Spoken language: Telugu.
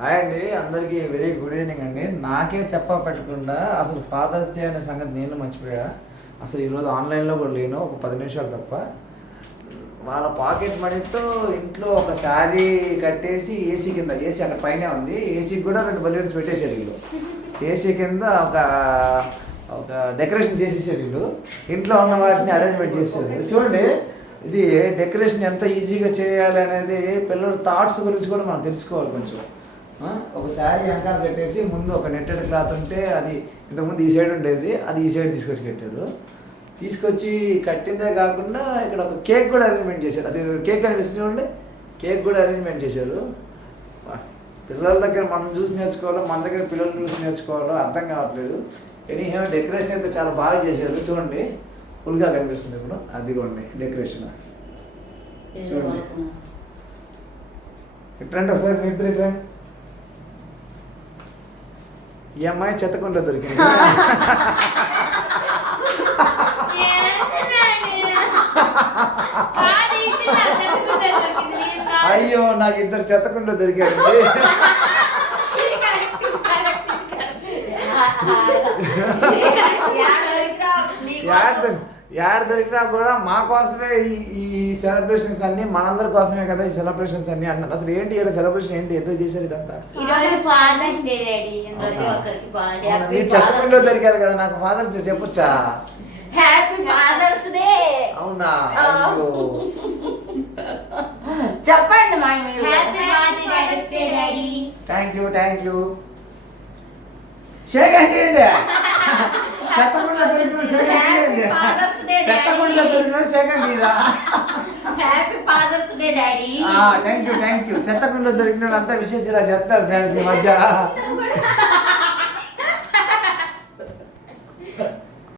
హాయ్ అండి, అందరికీ వెరీ గుడ్ ఈవినింగ్ అండి. నాకే పెట్టకుండా అసలు ఫాదర్స్ డే అనే సంగతి నేను మర్చిపోయా. అసలు ఈరోజు ఆన్లైన్లో కూడా లేను, ఒక 10 నిమిషాలు తప్ప. వాళ్ళ పాకెట్ మనీతో ఇంట్లో ఒక శారీ కట్టేసి ఏసీ కింద, ఏసీ అక్కడ పైన ఉంది, ఏసీకి కూడా 2 బలూన్స్ పెట్టేశారు వీళ్ళు. ఏసీ కింద ఒక డెకరేషన్ చేసేసారు వీళ్ళు. ఇంట్లో ఉన్న వాటిని అరేంజ్మెంట్ చేసేసారు. చూడండి, ఇది డెకరేషన్ ఎంత ఈజీగా చేయాలి అనేది పిల్లల థాట్స్ గురించి కూడా మనం తెలుసుకోవాలి కొంచెం. ఒక శారీ వెనకాల పెట్టేసి ముందు ఒక నెట్టెడ్ క్లాత్ ఉంటే అది ఇంతకుముందు ఈ సైడ్ ఉండేది, అది ఈ సైడ్ తీసుకొచ్చి కట్టారు. తీసుకొచ్చి కట్టిందే కాకుండా ఇక్కడ ఒక కేక్ కూడా అరేంజ్మెంట్ చేశారు. అది కేక్ అనిపిస్తుంది చూడండి, కేక్ కూడా అరేంజ్మెంట్ చేశారు. పిల్లల దగ్గర మనం చూసి నేర్చుకోవాలో, మన దగ్గర పిల్లలు చూసి నేర్చుకోవాలో అర్థం కావట్లేదు. ఎనీహో డెకరేషన్ అయితే చాలా బాగా చేశారు. చూడండి, ఫుల్గా కనిపిస్తుంది ఇప్పుడు. అదిగోండి డెకరేషన్ చూడండి. ఇట్రండి ఒకసారి మీ ఇద్దరు ఇట్రండి. ఈ అమ్మాయి చెత్తకుండా దొరికింది. అయ్యో, నాకు 2 చెత్తకుండా దొరికారండి. యాడ్ దొరికినా కూడా మా కోసమే ఈ సెలబ్రేషన్స్ అన్ని, మనందరి కోసమే కదా ఈ సెలబ్రేషన్స్ అన్ని అన్నారు. అసలు ఏంటి సెలబ్రేషన్ ఏంటి, ఎందుకు చేశారు ఇదంతా? మీరు చెప్పకుండా దొరికారు కదా, నాకు ఫాదర్స్ డే చెప్పొచ్చా? Happy Father's Day. అవునా? చెప్పండి మా థ్యాంక్ యూ. షేక్ అండి చెప్పకుండా దొరికిన షేక్ అండి, చెప్పకుండా దొరికిన షేక్ అండి ఇదా? Happy Father's Day daddy. Thank you. చెత్తకుండా దొరికిన అంతా విశేష ఇలా చెప్తారు ఫ్రెండ్స్ ఈ మధ్య.